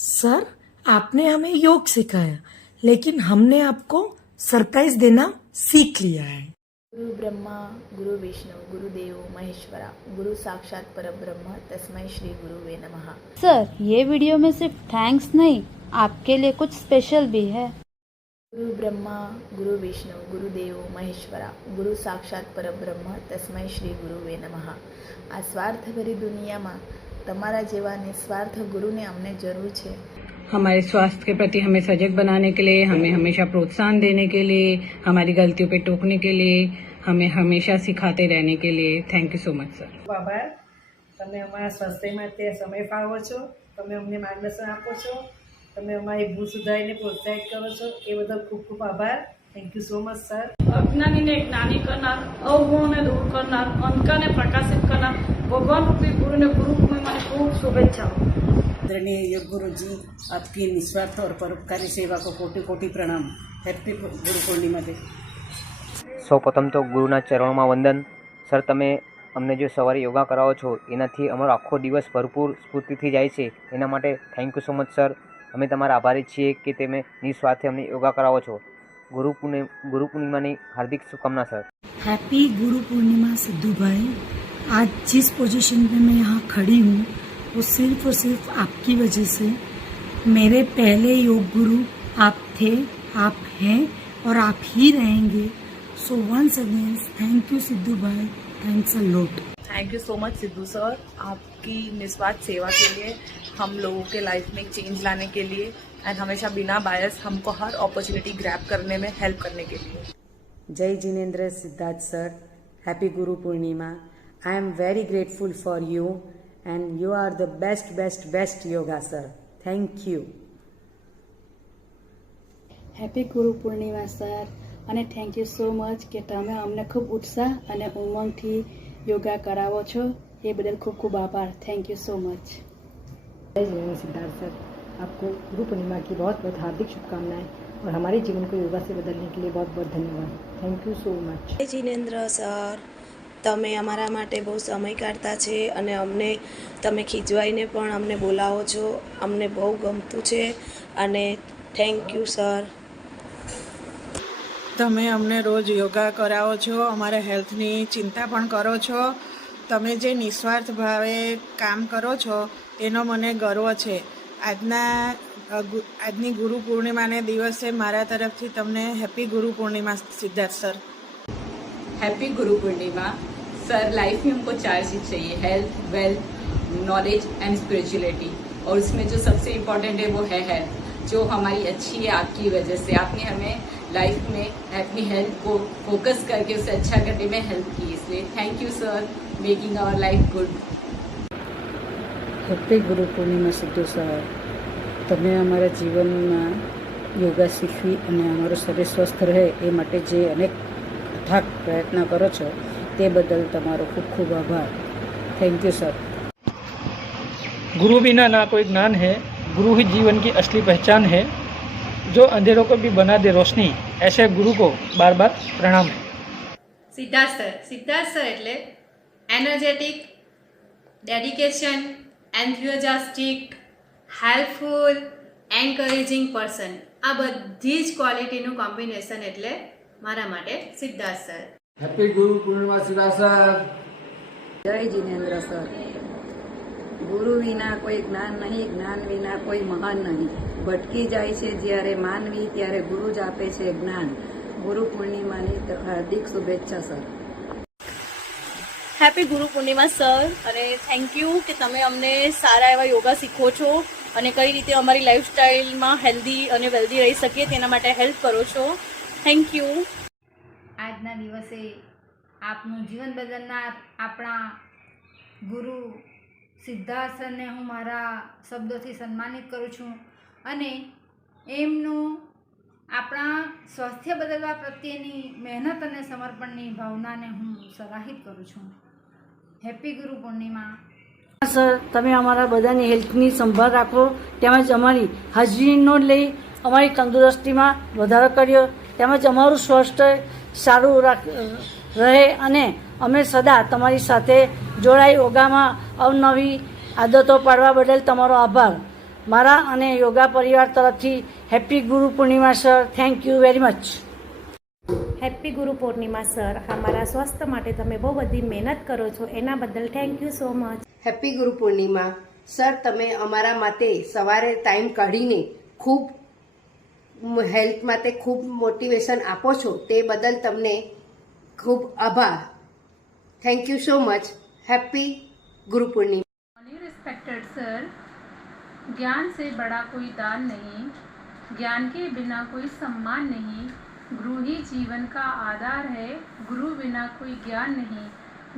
Sir, आपने हमें योग सिखाया, लेकिन हमने आपको सरप्राइज देना सीख लिया है। गुरु ब्रह्मा गुरु विष्णु गुरुदेव महेश्वरा गुरु साक्षात परब्रह्म तस्मै श्री गुरुवे नमः। सर, ये वीडियो में सिर्फ थैंक्स नहीं, आपके लिए कुछ स्पेशल भी है। गुरु ब्रह्मा गुरु विष्णु गुरुदेव महेश्वरा गुरु साक्षात परब्रह्म तस्मै श्री गुरुवे नमः। આ સ્વાર્થભરી દુનિયામાં તમારા જેવા નિસ્વાર્થ ગુરુને અમને જરૂર છે। हमारे स्वास्थ्य के प्रति हमें सजग बनाने के लिए, हमें हमेशा प्रोत्साहन देने के लिए, हमारी गलतियों पे टोकने के लिए, हमें हमेशा सिखाते रहने के लिए thank you so much sir. આભાર, તમે અમારા સ્વાસ્થ્ય માટે સમય ફાળવો છો, તમે અમને માર્ગદર્શન આપો છો, તમે અમારી ભૂલ સુધારીને પ્રોત્સાહિત કરો છો, એ બદલ ખૂબ ખૂબ આભાર। Thank you so much sir. અજ્ઞાનીને જ્ઞાની કરનાર, અવગુણોને દૂર કરનાર, અંધકારને પ્રકાશિત કરનાર ભગવાન રૂપી ગુરુને ગુરુ પૂર્ણિમાની ખૂબ શુભેચ્છાઓ। आदरणीय योग गुरु जी, आपकी निस्वार्थ और परोपकारी सेवा को कोटि कोटि प्रणाम। हैप्पी गुरु पूर्णिमा डे। સૌ પ્રથમ તો ગુરુના ચરણોમાં વંદન। સર, તમે અમને જો સવારે યોગા કરાવો છો એનાથી અમારો આખો દિવસ ભરપૂર સ્ફૂર્તિથી જાય છે, એના માટે thank you so much sir. અમે તમારા આભારી છીએ કે તમે નિસ્વાર્થે અમને યોગા કરાવો છો। गुरु पूर्णिमा हार्दिक शुभकामना सर। हैप्पी गुरु पूर्णिमा सिद्धू भाई। आज जिस पोजीशन पे मैं यहाँ खड़ी हूँ वो सिर्फ और सिर्फ आपकी वजह से। मेरे पहले योग गुरु आप थे, आप हैं और आप ही रहेंगे। So once again thank you Siddhu भाई, thanks a lot. Thank you so much Siddhu sir, आपकी निस्वार्थ सेवा के लिए, हम लोगों के लाइफ में एक चेंज लाने के लिए एंड हमेशा बिना बायस हमको हर अपॉर्चुनिटी ग्रैब करने में हेल्प करने के लिए। जय Jinendra Siddharth sir, happy Guru Purnima. I am very grateful for you and you are the best best best yoga sir. Thank you. Happy Guru Purnima sir, અને થેન્ક યુ સો મચ કે તમે અમને ખૂબ ઉત્સાહ અને ઉમંગથી યોગા કરાવો છો, એ બદલ ખૂબ ખૂબ આભાર। Thank you so much. जय जिनेन्द्र सिद्धार्थ सर, आपको गुरु पूर्णिमा की बहुत बहुत हार्दिक शुभकामनाएं और हमारे जीवन को योगा से बदलने के लिए बहुत बहुत धन्यवाद। Thank you so much. જય જિનેન્દ્ર સર, તમે અમારા માટે બહુ સમય કાઢતા છે અને અમને તમે ખીજવાઈને પણ અમને બોલાવો છો, અમને બહુ ગમતું છે અને થેન્ક યુ સર। તમે અમને રોજ યોગા કરાવો છો, અમારા હેલ્થની ચિંતા પણ કરો છો, તમે જે નિસ્વાર્થ ભાવે કામ કરો છો તેનો મને ગર્વ છે। આજની ગુરુ પૂર્ણિમાને દિવસે મારા તરફથી તમને happy Guru Purnima Siddharth sir. Happy Guru पूर्णिमा सर। लाइफ में हमको 4 चीज़ चाहिए, health, wealth, knowledge and spirituality, और उसमें जो सबसे इम्पोर्टेंट है वो है हेल्थ, जो हमारी अच्छी है आपकी वजह से। आपने हमें लाइफ में अपनी हेल्थ को फोकस करके उसे अच्छा करने में हेल्प की, इसलिए thank you sir, making our life good. Happy Guru Purnima Sidhu sir, તમે અમારા જીવનમાં યોગા શીખવી અને અમારું શરીર સ્વસ્થ રહે એ માટે જે અનેક અથાગ પ્રયત્ન કરો છો તે બદલ તમારો ખૂબ ખૂબ આભાર। Thank you sir. गुरु बिना ना कोई ज्ञान है, गुरु ही जीवन की असली पहचान है, जो अंधेरों को भी बना दे रोशनी, ऐसे गुरु को बार बार प्रणाम। સિદ્ધાર્થ સર એટલે energetic, dedication, enthusiastic, helpful, encouraging person, આ બધી જ ક્વોલિટીનું કોમ્બિનેશન એટલે મારા માટે સિદ્ધાર્થ સર। હેપી ગુરુ પૂર્ણિમા સિદ્ધાર્થ સર। જય જિનેન્દ્ર સર, ગુરુ વિના કોઈ જ્ઞાન નહીં, જ્ઞાન વિના કોઈ મહાન નહીં। ભટકી જાય છે જ્યારે માનવી, ત્યારે ગુરુ જ આપે છે જ્ઞાન। ગુરુ પૂર્ણિમાની હાર્દિક શુભેચ્છા sir. Happy Guru Purnima sir, અને થેન્ક યુ કે તમે અમને સારા એવા યોગા શીખો છો અને કઈ રીતે અમારી લાઈફસ્ટાઈલમાં હેલ્ધી અને વેલ્ધી રહી શકીએ તેના માટે હેલ્પ કરો છો। Thank you. આજના દિવસે આપનું જીવન બદલનાર આપણા ગુરુ સિદ્ધાર્થ સરને હું મારા શબ્દોથી સન્માનિત કરું છું અને એમનું આપણા સ્વાસ્થ્ય બદલવા પ્રત્યેની મહેનત અને સમર્પણની ભાવનાને હું સરાહિત કરું છું। હેપી ગુરુ પૂર્ણિમા સર, તમે અમારા બધાની હેલ્થની સંભાળ રાખો, તેમજ અમારી હાજરીનો લઈ અમારી તંદુરસ્તીમાં વધારો કર્યો, તેમજ અમારું સ્વાસ્થ્ય સારું રહે અને અમે સદા તમારી સાથે જોડાઈ યોગામાં અવનવી આદતો પાડવા બદલ તમારો આભાર। મારા અને યોગા પરિવાર તરફથી happy Guru Purnima sir. Thank you very much. Happy Guru Purnima sir. અમારા સ્વાસ્થ્ય માટે તમે બહુ બધી મહેનત કરો છો, એના બદલ thank you so much. Happy Guru Purnima sir. તમે અમારા માટે સવારે ટાઈમ કાઢીને ખૂબ હેલ્થ માટે ખૂબ મોટિવેશન આપો છો, તે બદલ તમને ખૂબ આભાર. Thank you so much. Happy Guru Purnima. Respected sir, ज्ञान से बड़ा कोई दान नहीं, ज्ञान के बिना कोई सम्मान नहीं, गुरु ही जीवन का आधार है, गुरु बिना कोई ज्ञान नहीं.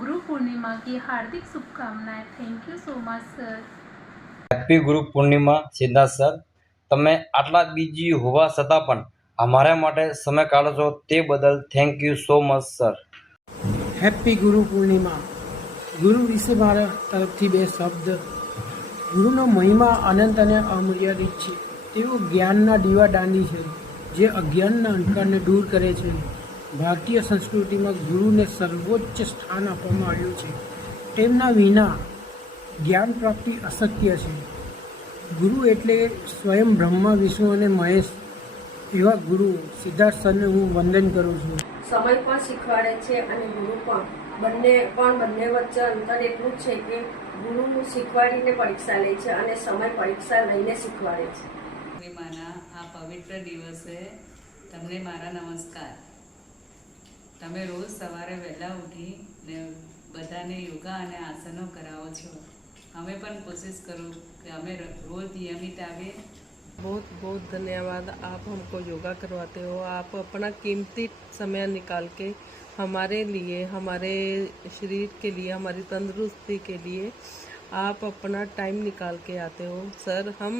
गुरु पूर्णिमा की हार्दिक शुभकामनाएं. Thank you so much sir. Happy Guru Purnima Siddharth sir. તમે આટલા બીજી હોવા છતાં પણ અમારા માટે સમય કાઢો છો તે બદલ thank you so much sir. Happy Guru પૂર્ણિમા. ગુરુ વિશે મારા તરફથી બે શબ્દ. ગુરુનો મહિમા અનંત અને અમર્યાદિત છે. તેઓ જ્ઞાનના દીવા દાંડી છે, જે અજ્ઞાનના અંધકારને દૂર કરે છે. ભારતીય સંસ્કૃતિમાં ગુરુને સર્વોચ્ચ સ્થાન આપવામાં આવ્યું છે. તેમના વિના જ્ઞાન પ્રાપ્તિ અશક્ય છે. ગુરુ એટલે સ્વયં બ્રહ્મા, વિષ્ણુ અને મહેશ એવા ગુરુ સિદ્ધાર્થ સરને હું વંદન કરું છું. સમય પણ શીખવાડે છે અને ગુરુ પણ બંને વચ્ચે અંતર એટલું જ છે કે ગુરુ શીખવાડીને પરીક્ષા લે છે અને સમય પરીક્ષા લઈને શીખવાડે છે. પૂર્ણિમાના આ પવિત્ર દિવસે તમને મારા નમસ્કાર. તમે રોજ સવારે વહેલા ઉઠી ને બધાને યોગા અને આસનો કરાવો છો. અમે પણ કોશિશ કરું कि हमें रोज नियमित आवे. बहुत बहुत धन्यवाद. आप हमको योगा करवाते हो. आप अपना कीमती समय निकाल के हमारे लिए, हमारे शरीर के लिए, हमारी तंदुरुस्ती के लिए आप अपना टाइम निकाल के आते हो. सर, हम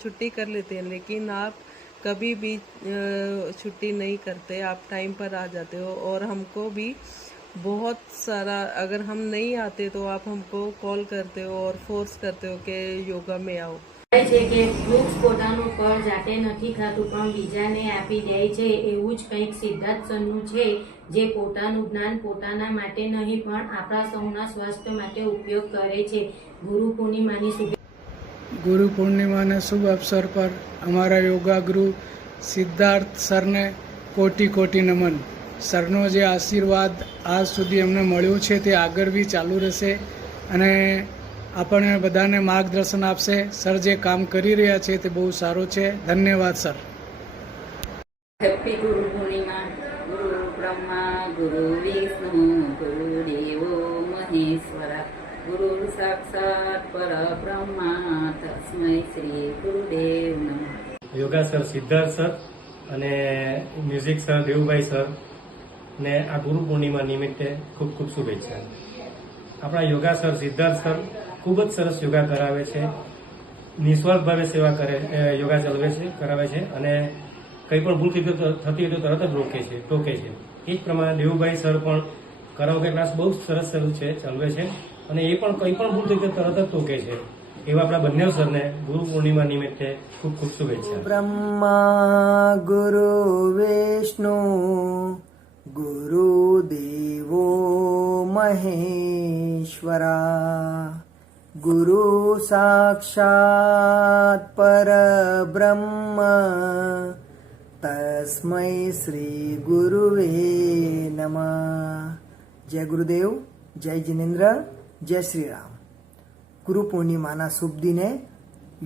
छुट्टी कर लेते हैं, लेकिन आप कभी भी छुट्टी नहीं करते. आप टाइम पर आ जाते हो और हमको भी बहुत सारा, अगर हम नहीं आते तो आप हमको कॉल करते हो और फोर्स करते हो कि योगा में आओ. છે કે વૃક્ષ પોતાનું ફળ જાતે નથી ખાતું પણ બીજાને આપી દે છે, એવું જ કંઈક સિદ્ધાર્થ સરનું છે, જે પોતાનું જ્ઞાન પોતાના માટે નહીં પણ આપણા સૌના સ્વાસ્થ્ય માટે ઉપયોગ કરે છે. ગુરુ પૂર્ણિમાની ગુરુ પૂર્ણિમાના શુભ અવસર પર અમારા યોગા ગુરુ સિદ્ધાર્થ સરને કોટી કોટી નમન. સરનો જે આશીર્વાદ આજ સુધી અમને મળ્યું છે તે આગળ બી ચાલુ રહેશે અને આપણને બધાને માર્ગદર્શન આપશે. સર જે કામ કરી રહ્યા છે તે બહુ સારું છે. ધન્યવાદ સર. હેપ્પી ગુરુ પૂર્ણિમા. ગુરુ બ્રહ્મા ગુરુ વિષ્ણુ ગુરુ દેવો મહેશ્વરા ગુરુ સાક્ષાત પરબ્રહ્મા તસ્મૈ શ્રી ગુરુદેવ નમઃ. યોગા સર સિદ્ધાર્થ સર અને મ્યુઝિક સર દેવુભાઈ સર ને આ ગુરુ પૂર્ણિમા નિમિત્તે ખૂબ ખૂબ શુભેચ્છા. આપણા યોગા સર સિદ્ધાર્થ સર ખૂબ જ સરસ યોગા કરાવે છે, નિસ્વાર્થ ભાવે સેવા કરે, યોગા કરાવે છે અને કંઈ પણ ભૂલ થતી હોય તો તરત જ ટોકે છે. એ જ પ્રમાણે દેવુભાઈ સર પણ કરાઓકે ક્લાસ બહુ સરસ છે, ચલાવે છે અને એ પણ કંઈ પણ ભૂલ થઈ તો તરત જ ટોકે છે. એવા આપણા બંને સરને ગુરુ પૂર્ણિમા નિમિત્તે ખૂબ ખૂબ શુભેચ્છા. બ્રહ્મા ગુરુ વિષ્ણુ ગુરુ દેવો મહેશ્વરા ગુરુ સાક્ષાત પરબ્રહ્મ તસ્મૈ શ્રી ગુરુવે નમઃ. જય ગુરુદેવ, જય જિનેન્દ્ર, જય શ્રી રામ. ગુરુ પૂર્ણિમાના શુભ દિને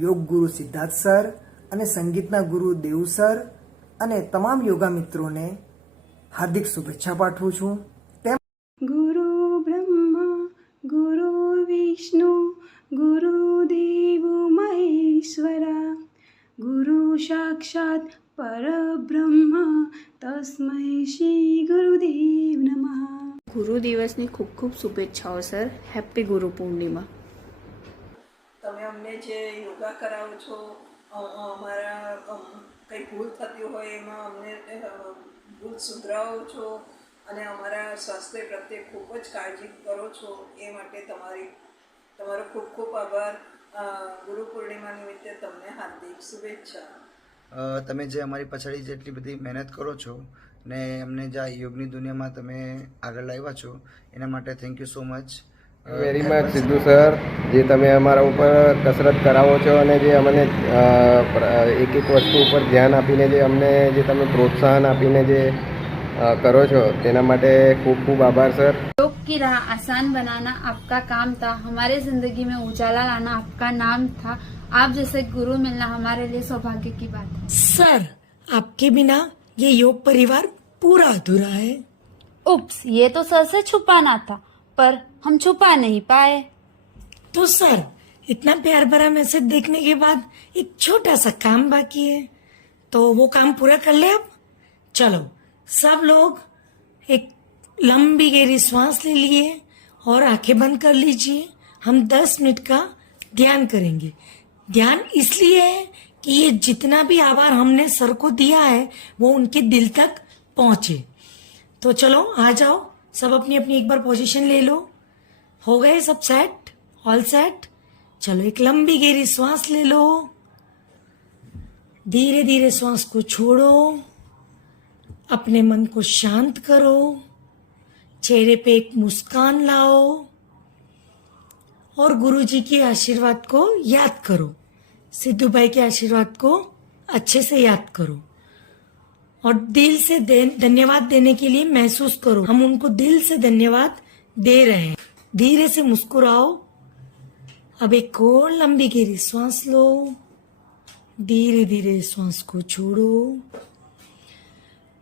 યોગ ગુરુ સિદ્ધાર્થ સર અને સંગીતના ગુરુ દેવ સર અને તમામ યોગા મિત્રોને હાર્દિક શુભેચ્છા પાઠવું છું. ગુરુ બ્રહ્મા ગુરુ વિષ્ણુ ગુરુદેવો મહેશ્વરા ગુરુ સાક્ષાત પરબ્રહ્મ તસ્મૈ શ્રી ગુરુદેવ નમઃ. ગુરુ દિવસની ખૂબ ખૂબ શુભેચ્છાઓ સર. હેપ્પી ગુરુ પૂર્ણિમા. તમે અમને જે યોગા કરાવો છો, અમારા કંઈ ભૂલ થતી હોય એમાં અમને ભૂલ સુધરાવો છો અને અમારા સ્વાસ્થ્ય પ્રત્યે ખૂબ જ કાળજી કરો છો, એ માટે તમારો ખૂબ ખૂબ આભાર. ગુરુ પૂર્ણિમા નિમિત્તે તમને હાર્દિક શુભેચ્છા. તમે જે અમારી પછાડી જેટલી બધી મહેનત કરો છો ને અમને જે આ યોગની દુનિયામાં તમે આગળ લાવ્યા છો એના માટે thank you so much. Very much Sidhu sir, જે તમે અમારા ઉપર કસરત કરાવો છો અને જે અમને એક એક વસ્તુ ઉપર ધ્યાન આપીને જે અમને જે તમે પ્રોત્સાહન આપીને જે કરો છો તેના માટે ખૂબ ખૂબ આભાર સર. योग की राह आसान बनाना आपका काम था, हमारे जिंदगी में उजाला लाना आपका नाम था. आप जैसे गुरु मिलना हमारे लिए सौभाग्य की बात है. सर, आपके बिना ये योग परिवार पूरा अधूरा है. उप्स, ये तो सर से छुपाना था, पर हम छुपा नहीं पाए. तो सर, इतना प्यार भरा मैसेज देखने के बाद एक छोटा सा काम बाकी है, तो वो काम पूरा कर ले अब. चलो सब लोग एक लंबी गहरी सांस ले लिए और आंखें बंद कर लीजिए. हम 10 मिनट का ध्यान करेंगे. ध्यान इसलिए है कि ये जितना भी आभार हमने सर को दिया है वो उनके दिल तक पहुंचे. तो चलो आ जाओ, सब अपनी अपनी एक बार पोजीशन ले लो. हो गए सब सेट? All set? चलो एक लंबी गहरी सांस ले लो. धीरे धीरे सांस को छोड़ो. अपने मन को शांत करो. चेहरे पे एक मुस्कान लाओ और गुरुजी के आशीर्वाद को याद करो. सिद्धू भाई के आशीर्वाद को अच्छे से याद करो और दिल से धन्यवाद देने के लिए महसूस करो. हम उनको दिल से धन्यवाद दे रहे हैं. धीरे से मुस्कुराओ. अब एक और लंबी गहरी सांस लो. धीरे धीरे सांस को छोड़ो.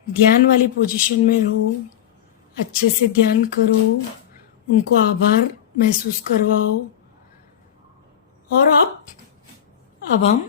ध्यान वाली पोजीशन में रहो. अच्छे से ध्यान करो. उनको आभार महसूस करवाओ. और अब हम